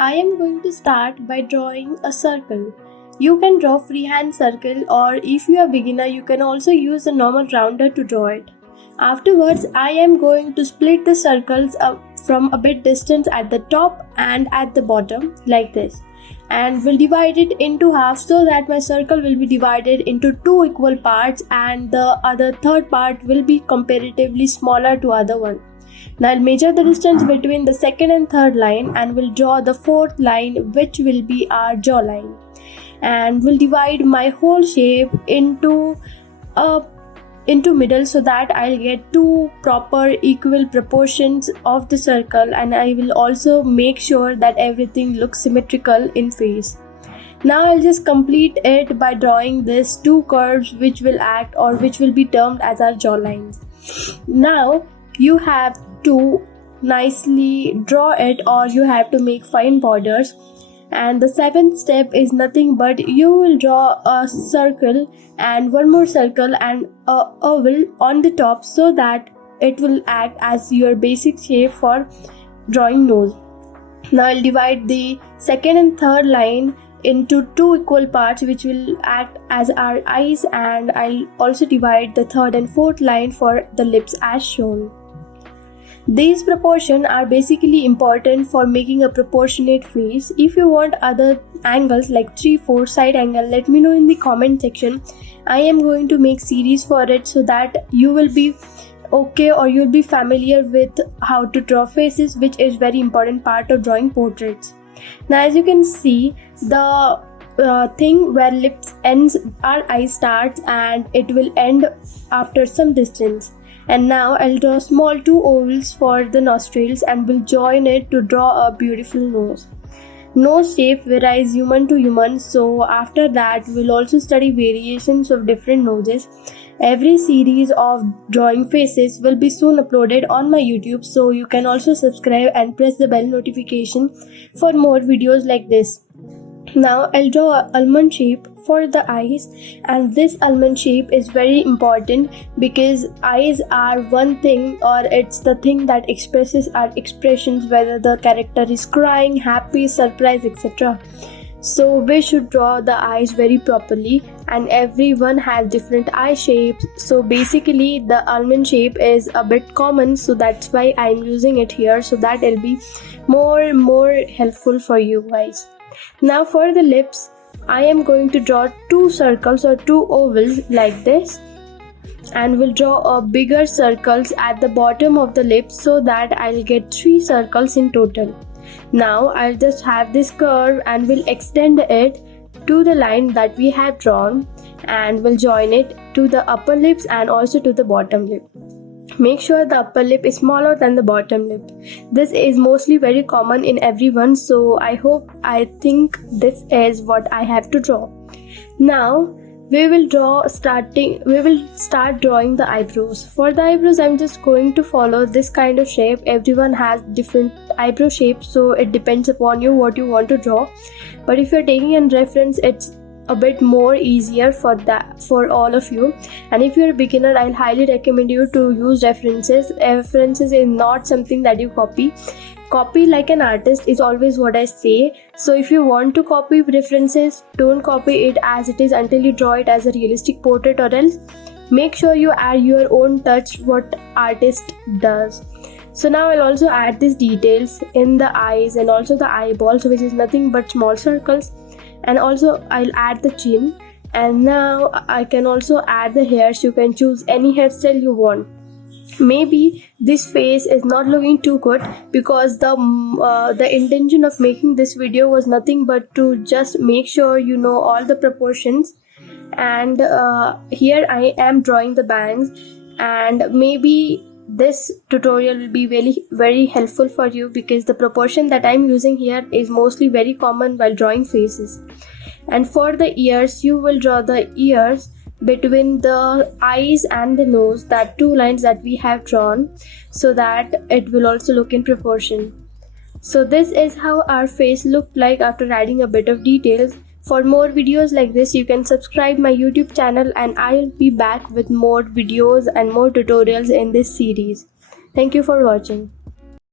I am going to start by drawing a circle. You can draw freehand circle, or if you are beginner you can also use a normal rounder to draw it. Afterwards, I am going to split the circles up from a bit distance at the top and at the bottom like this, and will divide it into half so that my circle will be divided into two equal parts and the other third part will be comparatively smaller to other one. Now I'll measure the distance between the second and third line and will draw the fourth line, which will be our jawline, and will divide my whole shape into middle so that I'll get two proper equal proportions of the circle, and I will also make sure that everything looks symmetrical in face. Now I'll just complete it by drawing these two curves which will act or which will be termed as our jawlines. Now you have to nicely draw it, or you have to make fine borders. And the seventh step is nothing but you will draw a circle and one more circle and a oval on the top so that it will act as your basic shape for drawing nose. Now I'll divide the second and third line into two equal parts which will act as our eyes, and I'll also divide the third and fourth line for the lips as shown. These proportions are basically important for making a proportionate face. If you want other angles like 3-4 side angle, let me know in the comment section. I am going to make series for it so that you will be okay, or you'll be familiar with how to draw faces, which is very important part of drawing portraits. Now as you can see, the thing where lips ends, our eye starts and it will end after some distance. And now I'll draw small two ovals for the nostrils and will join it to draw a beautiful nose. Nose shape varies human to human, so after that we'll also study variations of different noses. Every series of drawing faces will be soon uploaded on my YouTube, so you can also subscribe and press the bell notification for more videos like this. Now I'll draw an almond shape for the eyes, and this almond shape is very important because eyes are one thing, or it's the thing that expresses our expressions, whether the character is crying, happy, surprised, etc. So we should draw the eyes very properly, and everyone has different eye shapes. So basically the almond shape is a bit common, so that's why I'm using it here, so that it'll be more helpful for you guys. Now for the lips, I am going to draw two circles or two ovals like this, and will draw a bigger circles at the bottom of the lips so that I'll get 3 circles in total. Now I'll just have this curve and will extend it to the line that we have drawn, and will join it to the upper lips and also to the bottom lip. Make sure the upper lip is smaller than the bottom lip. This is mostly very common in everyone, so I think this is what I have to draw. Now we will start drawing the eyebrows. For the eyebrows, I'm just going to follow this kind of shape. Everyone has different eyebrow shapes, so it depends upon you what you want to draw. But if you're taking a reference, it's a bit more easier for all of you. And if you're a beginner, I'll highly recommend you to use references. References is not something that you copy like an artist is always what I say. So if you want to copy references, don't copy it as it is until you draw it as a realistic portrait, or else make sure you add your own touch what artist does. So now I'll also add these details in the eyes and also the eyeballs, which is nothing but small circles. And also I'll add the chin, and now I can also add the hairs. You can choose any hairstyle you want. Maybe this face is not looking too good because the intention of making this video was nothing but to just make sure you know all the proportions. And here I am drawing the bangs, and maybe this tutorial will be very helpful for you because the proportion that I'm using here is mostly very common while drawing faces. And for the ears, you will draw the ears between the eyes and the nose, that two lines that we have drawn, so that it will also look in proportion. So this is how our face looked like after adding a bit of details. For more videos like this, you can subscribe my YouTube channel, and I'll be back with more videos and more tutorials in this series. Thank you for watching.